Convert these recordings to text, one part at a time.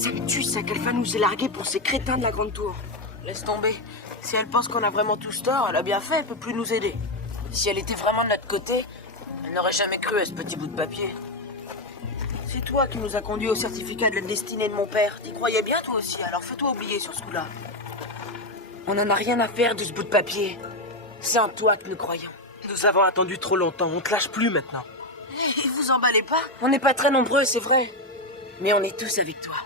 Ça me tue, ça, qu'Alpha nous ait largué pour ces crétins de la Grande Tour. Laisse tomber. Si elle pense qu'on a vraiment tous tort, elle a bien fait, elle peut plus nous aider. Si elle était vraiment de notre côté, elle n'aurait jamais cru à ce petit bout de papier. C'est toi qui nous as conduits au certificat de la destinée de mon père. T'y croyais bien toi aussi, alors fais-toi oublier sur ce coup-là. On n'en a rien à faire de ce bout de papier. C'est en toi que nous croyons. Nous avons attendu trop longtemps, on te lâche plus maintenant. Et vous emballez pas? On n'est pas très nombreux, c'est vrai. Mais on est tous avec toi.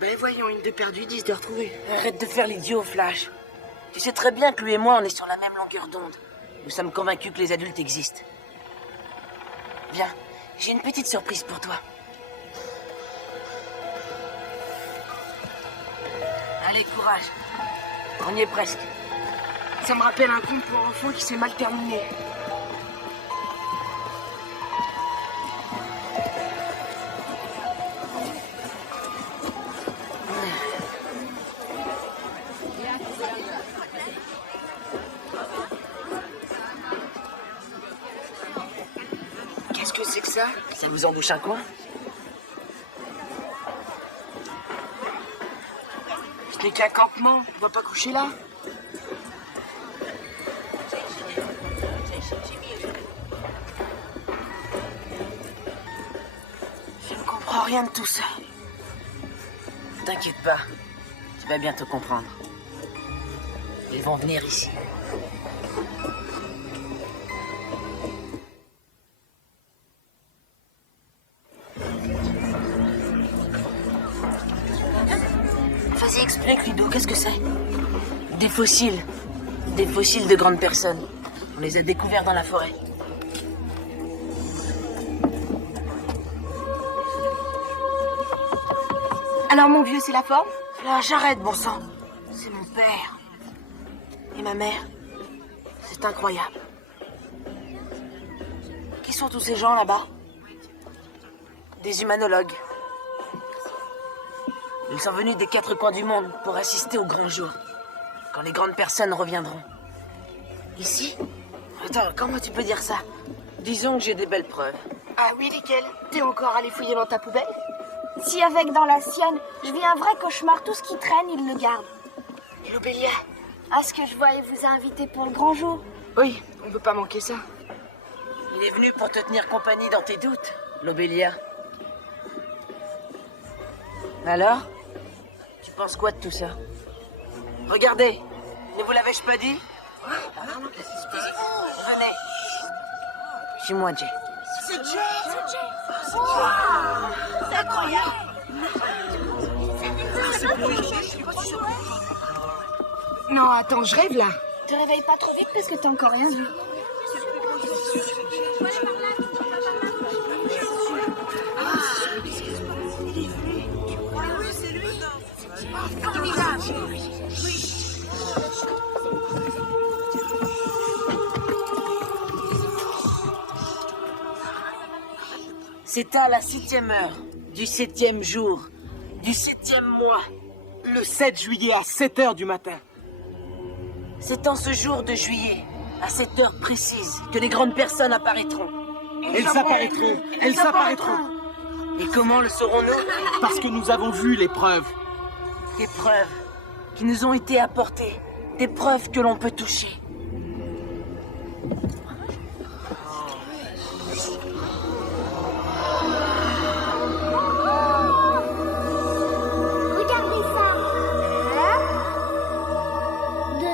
Ben voyons, une de perdue, 10 de retrouvée. Arrête de faire l'idiot, Flash. Tu sais très bien que lui et moi, on est sur la même longueur d'onde. Nous sommes convaincus que les adultes existent. Viens, j'ai une petite surprise pour toi. Allez, courage. On y est presque. Ça me rappelle un conte pour enfants qui s'est mal terminé. Qu'est-ce que c'est que ça? Ça vous embouche un coin? Ce n'est qu'un campement, on va pas coucher là. Je ne comprends rien de tout ça. T'inquiète pas, tu vas bientôt comprendre. Ils vont venir ici. Vas-y, explique, Ludo, qu'est-ce que c'est? Des fossiles. Des fossiles de grandes personnes. On les a découverts dans la forêt. Alors mon vieux, c'est la forme? Là, j'arrête, bon sang. C'est mon père. Et ma mère. C'est incroyable. Qui sont tous ces gens là-bas? Des humanologues. Ils sont venus des 4 coins du monde pour assister au grand jour. Quand les grandes personnes reviendront. Ici? Attends, comment tu peux dire ça? Disons que j'ai des belles preuves. Ah oui, lesquelles? T'es encore allé fouiller dans ta poubelle? Si avec dans la sienne, je vis un vrai cauchemar, tout ce qui traîne, il le garde. Et l'Obélia? À ce que je vois, il vous a invité pour le grand jour. Oui, on peut pas manquer ça. Il est venu pour te tenir compagnie dans tes doutes, l'Obélia. Alors? Tu penses quoi de tout ça? Regardez, ne vous l'avais-je pas dit? Venez. Suis-moi, Jay. C'est incroyable. Non, attends, je rêve là. Te réveille pas trop vite parce que t'as encore rien vu. C'est à la 7e heure, du 7e jour, du 7e mois. Le 7 juillet à 7 h du matin. C'est en ce jour de juillet, à cette heure précise, que les grandes personnes apparaîtront. Elles apparaîtront. Elles apparaîtront. Et comment le saurons-nous? Parce que nous avons vu les preuves. Des preuves qui nous ont été apportées, des preuves que l'on peut toucher. Regardez ça. 1, 2,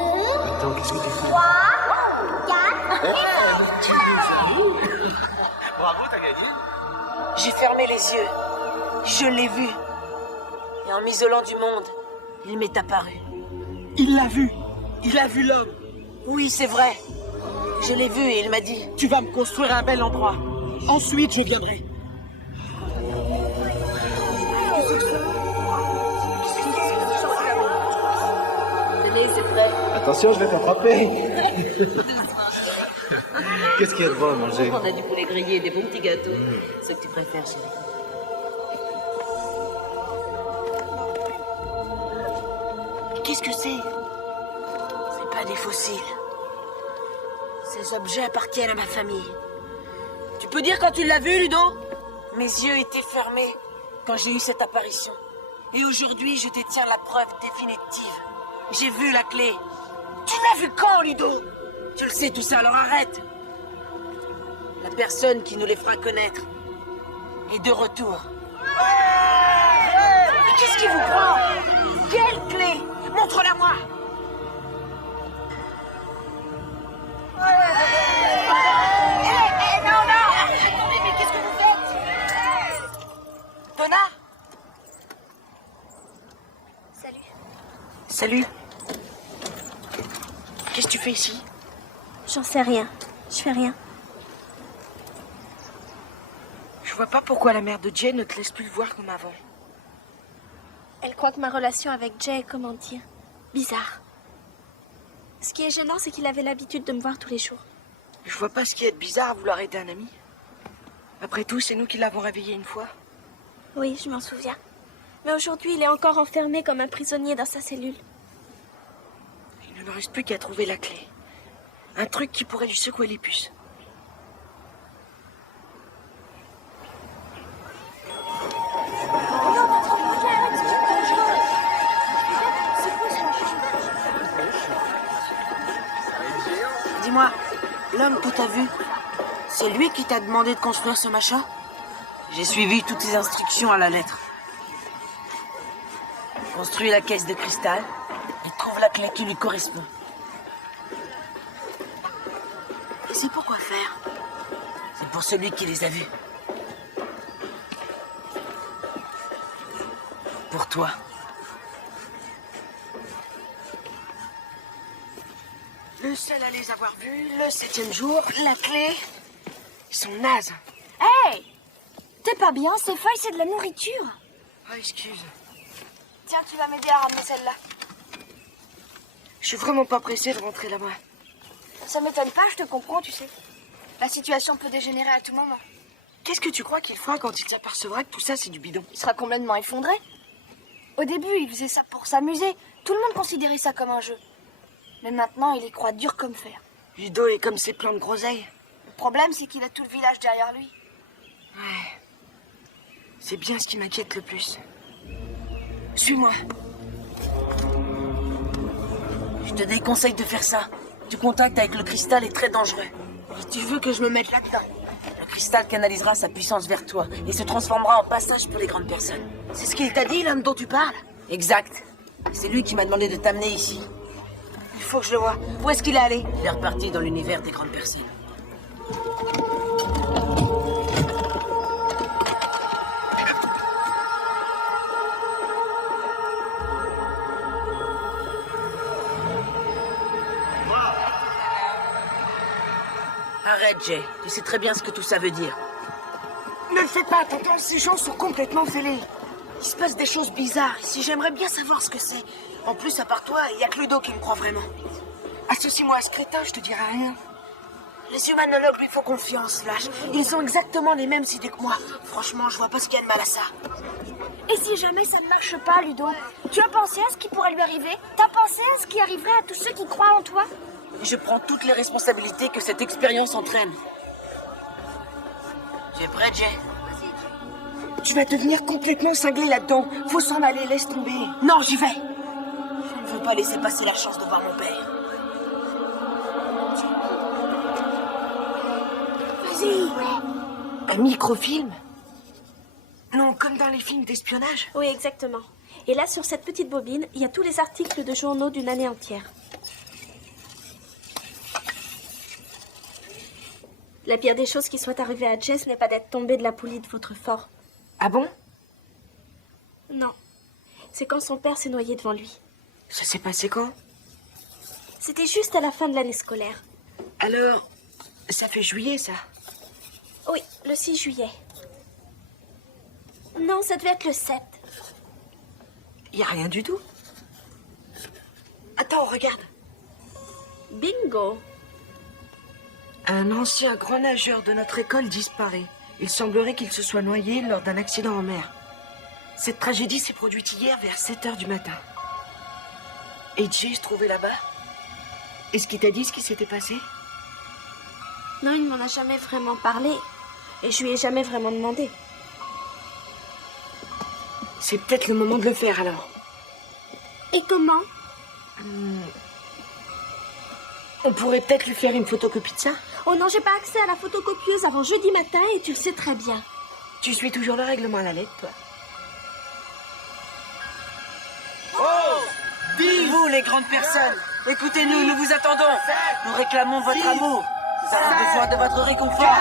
Attends, qu'est-ce que tu fais? 3, 4. Bravo, t'as gagné. J'ai fermé les yeux. Je l'ai vu. Et en m'isolant du monde, il m'est apparu. Il l'a vu. Il a vu l'homme. Oui, c'est vrai. Je l'ai vu et il m'a dit... Tu vas me construire un bel endroit. Ensuite, je viendrai. Tenez, c'est prêt. Attention, je vais t'attraper. Qu'est-ce qu'il y a de bon à manger? On a du poulet grillé et des bons petits gâteaux. Ce que tu préfères, chérie. Qu'est-ce que c'est? C'est pas des fossiles. Ces objets appartiennent à ma famille. Tu peux dire quand tu l'as vu, Ludo? Mes yeux étaient fermés quand j'ai eu cette apparition. Et aujourd'hui, je détiens la preuve définitive. J'ai vu la clé. Tu l'as vu quand, Ludo? Tu le sais tout ça, alors arrête. La personne qui nous les fera connaître est de retour. Mais qu'est-ce qui vous prend? Quelle clé? Montre-la moi. Non, non! Attendez, mais qu'est-ce que vous faites? Donna? Salut. Salut. Qu'est-ce que tu fais ici? J'en sais rien. Je fais rien. Je vois pas pourquoi la mère de Jay ne te laisse plus le voir comme avant. Elle croit que ma relation avec Jay est, comment dire, bizarre. Ce qui est gênant, c'est qu'il avait l'habitude de me voir tous les jours. Je vois pas ce qui est de bizarre à vouloir aider un ami. Après tout, c'est nous qui l'avons réveillé une fois. Oui, je m'en souviens. Mais aujourd'hui, il est encore enfermé comme un prisonnier dans sa cellule. Il ne nous reste plus qu'à trouver la clé. Un truc qui pourrait lui secouer les puces. Dis-moi, l'homme que t'as vu, c'est lui qui t'a demandé de construire ce machin? J'ai suivi toutes tes instructions à la lettre. Construis la caisse de cristal et trouve la clé qui lui correspond. Et c'est pour quoi faire? C'est pour celui qui les a vus. Pour toi. Le seul à les avoir vus, le 7e jour, la clé, ils sont nazes. Hey! T'es pas bien, ces feuilles, c'est de la nourriture. Oh, excuse. Tiens, tu vas m'aider à ramener celle-là. Je suis vraiment pas pressé de rentrer là-bas. Ça m'étonne pas, je te comprends, tu sais. La situation peut dégénérer à tout moment. Qu'est-ce que tu crois qu'il fera quand il s'apercevra que tout ça, c'est du bidon? Il sera complètement effondré. Au début, il faisait ça pour s'amuser. Tout le monde considérait ça comme un jeu. Mais maintenant, il y croit dur comme fer. Ludo est comme ses plans de groseille. Le problème, c'est qu'il a tout le village derrière lui. Ouais. C'est bien ce qui m'inquiète le plus. Suis-moi. Je te déconseille de faire ça. Du contact avec le cristal est très dangereux. Et tu veux que je me mette là-dedans? Le cristal canalisera sa puissance vers toi et se transformera en passage pour les grandes personnes. C'est ce qu'il t'a dit, l'homme dont tu parles? Exact. C'est lui qui m'a demandé de t'amener ici. Il faut que je le voie. Où est-ce qu'il est allé? Il est reparti dans l'univers des grandes personnes. Arrête, Jay. Tu sais très bien ce que tout ça veut dire. Ne le fais pas, t'entends, ces gens sont complètement fêlés. Il se passe des choses bizarres ici. J'aimerais bien savoir ce que c'est. En plus, à part toi, il n'y a que Ludo qui me croit vraiment. Associe-moi à ce crétin, je te dirai rien. Les humanologues lui font confiance, lâche. Ils ont exactement les mêmes idées que moi. Franchement, je vois pas ce qu'il y a de mal à ça. Et si jamais ça ne marche pas, Ludo, tu as pensé à ce qui pourrait lui arriver? T'as pensé à ce qui arriverait à tous ceux qui croient en toi? Et je prends toutes les responsabilités que cette expérience entraîne. Tu es prêt, Jay? Tu vas devenir complètement cinglé là-dedans. Faut s'en aller, laisse tomber. Non, j'y vais. Je ne veux pas laisser passer la chance de voir mon père. Vas-y. Un microfilm? Non, comme dans les films d'espionnage. Oui, exactement. Et là, sur cette petite bobine, il y a tous les articles de journaux d'une année entière. La pire des choses qui soit arrivée à Jess n'est pas d'être tombée de la poulie de votre fort. Ah bon? Non. C'est quand son père s'est noyé devant lui. Ça s'est passé quand? C'était juste à la fin de l'année scolaire. Alors, ça fait juillet, ça? Oui, le 6 juillet. Non, ça devait être le 7. Y a rien du tout. Attends, regarde. Bingo. Un ancien grand nageur de notre école disparaît. Il semblerait qu'il se soit noyé lors d'un accident en mer. Cette tragédie s'est produite hier vers 7h du matin. Et Jay se trouvait là-bas? Est-ce qu'il t'a dit ce qui s'était passé? Non, il m'en a jamais vraiment parlé. Et je lui ai jamais vraiment demandé. C'est peut-être le moment de le faire alors. Et comment? On pourrait peut-être lui faire une photocopie de ça. Oh non, j'ai pas accès à la photocopieuse avant jeudi matin et tu le sais très bien. Tu suis toujours le règlement à la lettre, toi. Vous, les grandes personnes, écoutez-nous, nous vous attendons. Nous réclamons votre amour. Nous avons besoin de votre réconfort.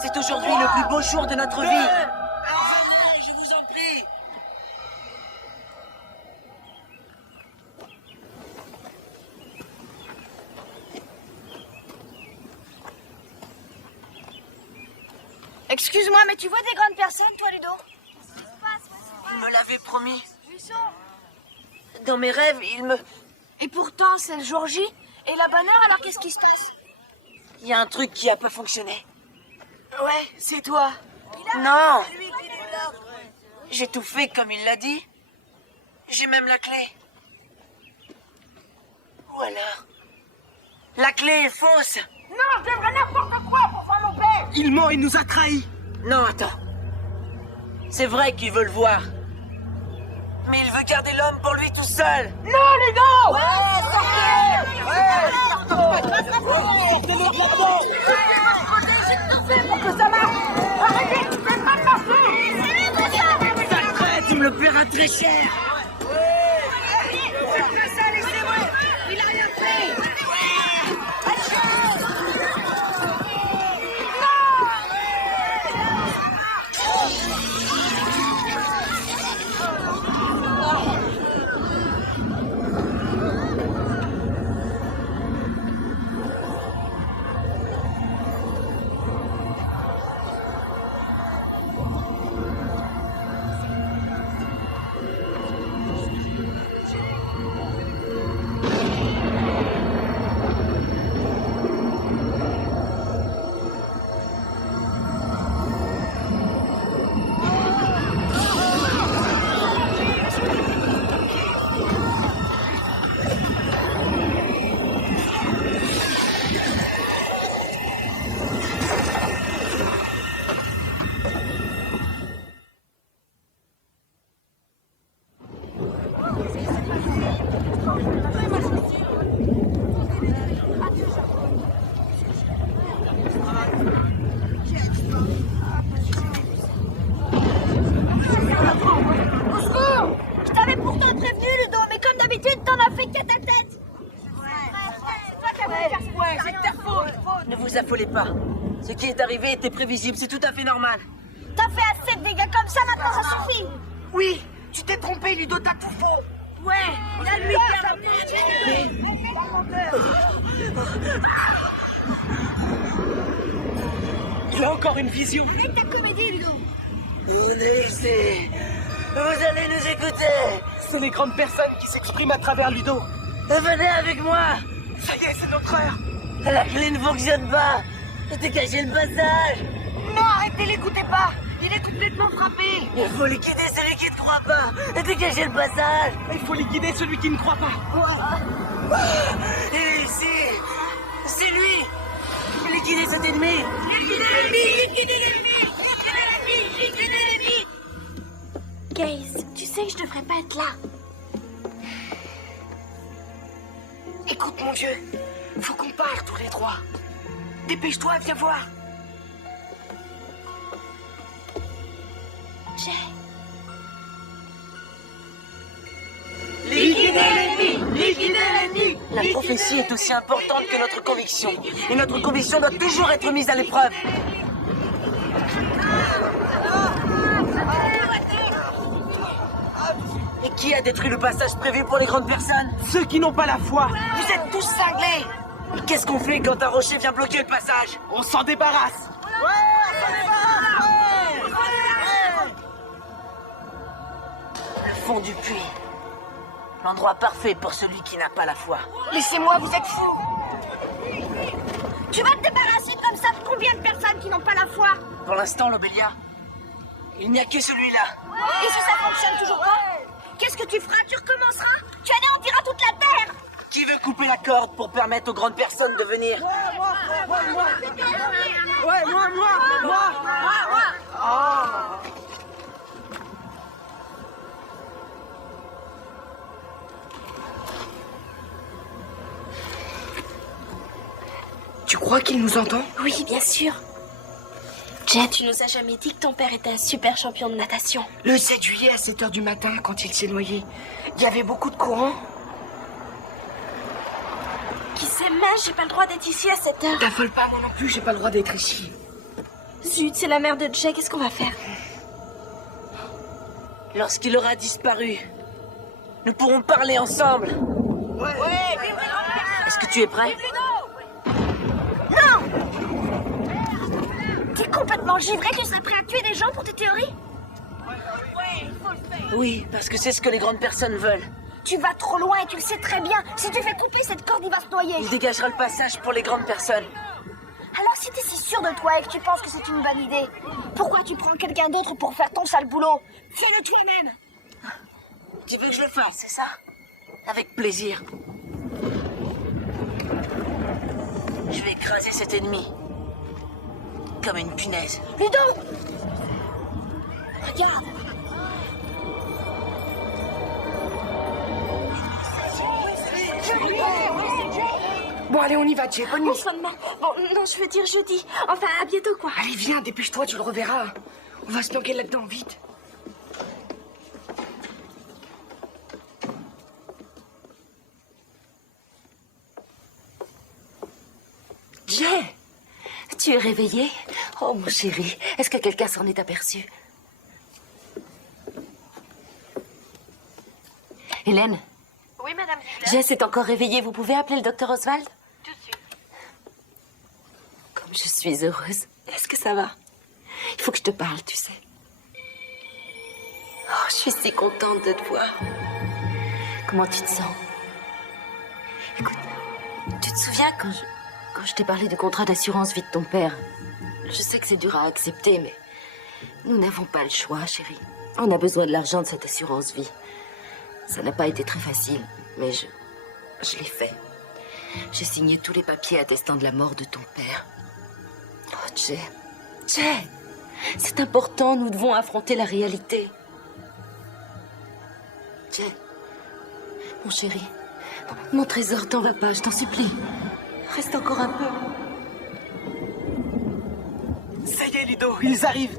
C'est aujourd'hui le plus beau jour de notre vie. Venez, je vous en prie. Excuse-moi, mais tu vois des grandes personnes, toi, Ludo? Vous me l'avez promis. Dans mes rêves, il me... Et pourtant, c'est le jour J. Et la bonne heure, alors qu'est-ce qui se passe? Il y a un truc qui a pas fonctionné. Ouais, c'est toi. Non. J'ai tout fait comme il l'a dit. J'ai même la clé. Ou alors... La clé est fausse. Il ment, il nous a trahis. Non, attends. C'est vrai qu'il veut le voir. Mais il veut garder l'homme pour lui tout seul. Tu me le paieras très cher. Je t'avais pourtant prévenu, Ludo, mais comme d'habitude, t'en as fait qu'à ta tête. C'est ta faute. Ne vous affolez pas. Ce qui est arrivé était prévisible, c'est tout à fait normal. T'as fait assez de dégâts comme ça, maintenant ça suffit. Oui, tu t'es trompé, Ludo, t'as tout faux. Ouais, il a lui Il a encore une vision. Arrête ta comédie, Ludo. Venez ici. Vous allez nous écouter. C'est les grandes personnes qui s'expriment à travers Ludo. Venez avec moi. Ça y est, c'est notre heure. La clé ne fonctionne pas. Dégagez le passage. Non, arrêtez, l'écoutez pas. Il est complètement frappé. Il faut liquider celui qui ne croit pas. Dégagez le passage. Il faut liquider celui qui ne croit pas. Il est ici. C'est lui. Liquidez cet ennemi. Gaze, tu sais que je devrais pas être là. Écoute, mon vieux, faut qu'on parle tous les trois. Dépêche-toi, viens voir. Jay. La prophétie est aussi importante que notre conviction. Et notre conviction doit toujours être mise à l'épreuve. Et qui a détruit le passage prévu pour les grandes personnes? Ceux qui n'ont pas la foi. Vous êtes tous cinglés. Et qu'est-ce qu'on fait quand un rocher vient bloquer le passage? On s'en débarrasse. Le fond du puits. L'endroit parfait pour celui qui n'a pas la foi. Laissez-moi, vous êtes fous. Tu vas te débarrasser comme ça de combien de personnes qui n'ont pas la foi? Pour l'instant, Lobélia, il n'y a que celui-là. Et si ça fonctionne toujours pas? Qu'est-ce que tu feras? Tu recommenceras? Tu anéantiras toute la terre? Qui veut couper la corde pour permettre aux grandes personnes de venir? crois qu'il nous entend? Oui, bien sûr. Jay, tu nous as jamais dit que ton père était un super champion de natation. Le 7 juillet à 7 h du matin, quand il s'est noyé, il y avait beaucoup de courant. Qui sait, mince, j'ai pas le droit d'être ici à 7 heures. T'affole pas, moi non plus, j'ai pas le droit d'être ici. Zut, c'est la mère de Jay, qu'est-ce qu'on va faire? Lorsqu'il aura disparu, nous pourrons parler ensemble. Est-ce que tu es prêt? T'es complètement givré, tu serais prêt à tuer des gens pour tes théories? Oui, parce que c'est ce que les grandes personnes veulent. Tu vas trop loin et tu le sais très bien. Si tu fais couper cette corde, il va se noyer. Il dégagera le passage pour les grandes personnes. Alors si t'es si sûr de toi et que tu penses que c'est une bonne idée, pourquoi tu prends quelqu'un d'autre pour faire ton sale boulot? Fais-le toi-même. Tu veux que je le fasse, c'est ça? Avec plaisir. Je vais écraser cet ennemi. Comme une punaise. Ludo! Regarde. Bon, allez, on y va, Jay, bonne nuit. Bonsoir demain. Bon, non, je veux dire jeudi. Enfin, à bientôt, quoi. Allez, viens, dépêche-toi, tu le reverras. On va se planquer là-dedans, vite. Jay, tu es réveillé? Oh, mon chéri, est-ce que quelqu'un s'en est aperçu? Hélène? Oui, madame Ziegler. Jay s'est encore réveillé. Vous pouvez appeler le docteur Oswald? Tout de suite. Comme je suis heureuse. Est-ce que ça va? Il faut que je te parle, tu sais. Oh, je suis si contente de te voir. Comment tu te sens? Écoute, tu te souviens quand je t'ai parlé du contrat d'assurance vie de ton père? Je sais que c'est dur à accepter, mais nous n'avons pas le choix, chérie. On a besoin de l'argent de cette assurance vie. Ça n'a pas été très facile, mais je l'ai fait. J'ai signé tous les papiers attestant de la mort de ton père. Oh, Jay, c'est important, nous devons affronter la réalité. Jay, mon chéri, mon trésor, t'en va pas, je t'en supplie. Reste encore un peu. Ça y est, Ludo, ils arrivent.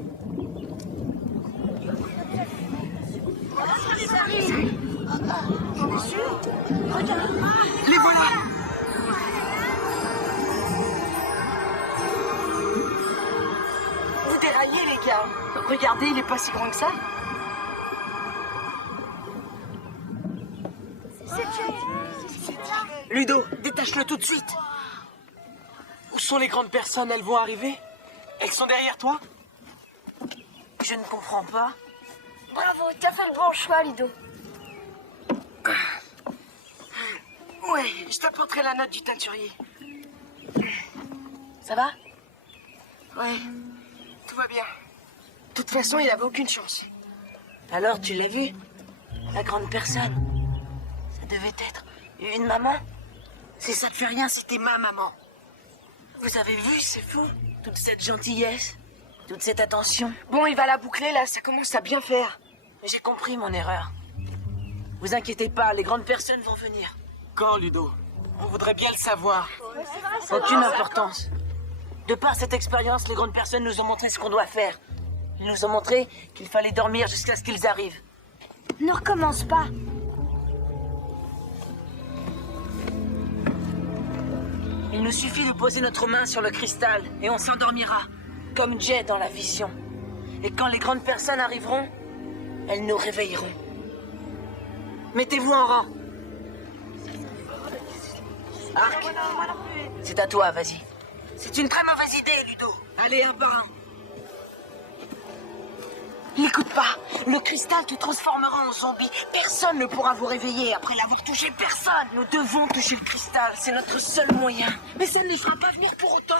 Les voilà. Vous déraillez, les gars. Regardez, il est pas si grand que ça. Ludo, détache-le tout de suite. Où sont les grandes personnes? Elles vont arriver? Elles sont derrière toi? Je ne comprends pas. Bravo, t'as fait le bon choix, Ludo. Ouais, je t'apporterai la note du teinturier. Ça va? Ouais, tout va bien. De toute façon, il avait aucune chance. Alors, tu l'as vu? La grande personne. Ça devait être une maman. Si ça te fait rien, c'était ma maman. Vous avez vu, c'est fou. Toute cette gentillesse, toute cette attention. Bon, il va la boucler, là, ça commence à bien faire. J'ai compris mon erreur. Vous inquiétez pas, les grandes personnes vont venir. Quand, Ludo? On voudrait bien le savoir. Aucune importance. De par cette expérience, les grandes personnes nous ont montré ce qu'on doit faire. Ils nous ont montré qu'il fallait dormir jusqu'à ce qu'ils arrivent. Ne recommence pas. Il nous suffit de poser notre main sur le cristal et on s'endormira, comme Jay dans la vision. Et quand les grandes personnes arriveront, elles nous réveilleront. Mettez-vous en rang. Arc, c'est à toi, vas-y. C'est une très mauvaise idée, Ludo. Allez, un par un. N'écoute pas, le cristal te transformera en zombie. Personne ne pourra vous réveiller après l'avoir touché, personne. Nous devons toucher le cristal, c'est notre seul moyen. Mais ça ne les fera pas venir pour autant.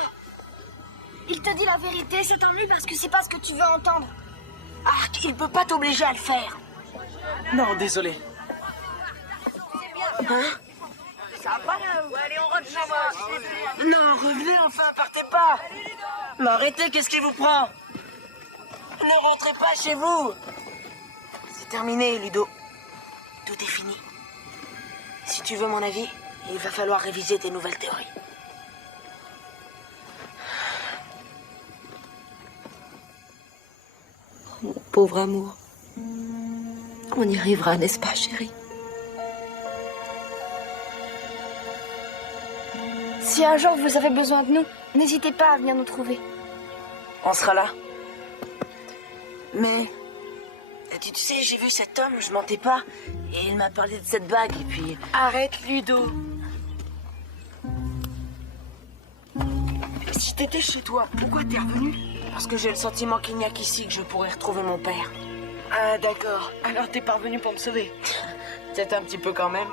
Il te dit la vérité, c'est tant mieux parce que c'est pas ce que tu veux entendre. Arc, il peut pas t'obliger à le faire. Non, désolé. Hein? Non, revenez enfin, partez pas. Mais arrêtez, qu'est-ce qui vous prend? Ne rentrez pas chez vous. C'est terminé, Ludo. Tout est fini. Si tu veux mon avis, il va falloir réviser tes nouvelles théories. Mon pauvre amour. On y arrivera, n'est-ce pas, chérie? Si un jour vous avez besoin de nous, n'hésitez pas à venir nous trouver. On sera là. Mais... tu sais, j'ai vu cet homme, je mentais pas. Et il m'a parlé de cette bague, et puis... Arrête, Ludo. Si t'étais chez toi, pourquoi t'es revenu? Parce que j'ai le sentiment qu'il n'y a qu'ici que je pourrais retrouver mon père. Ah, d'accord. Alors t'es pas revenu pour me sauver. Peut-être un petit peu quand même.